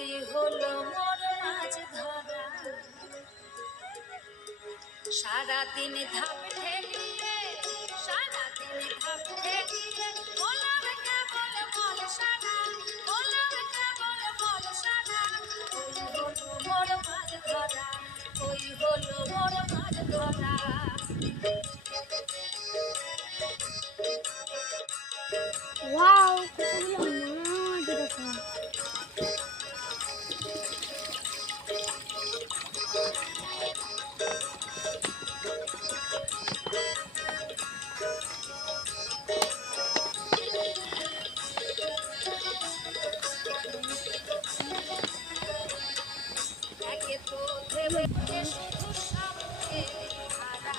ওই হলো মোর মাছ ধরা। সারাদিন ধাপ ঠেলিয়ে সারাদিন ধাপ ঠেলিয়ে ওলার কেবল বল সারা ওলার কেবল বল সারা। ওই হলো মোর মাছ ধরা ওই হলো মোর মাছ ধরা। ওয়াও কতগুলো মাছ দেখো। একে তো ভেবে শুধু সামনে হারা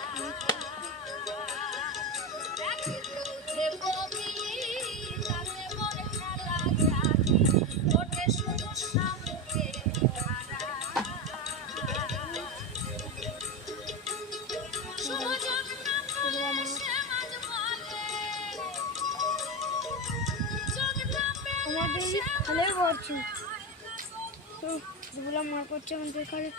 একে তো ভেব মিলি যাতে মন খেলা জানি ওঠে শুধু সামনে হারা। সুযোগ না পেলে সে মাঝ বলে যোগ না পেলে আমাদের সে খালে পড়ছি তো যেগুলো মার করছে আমাদের খালে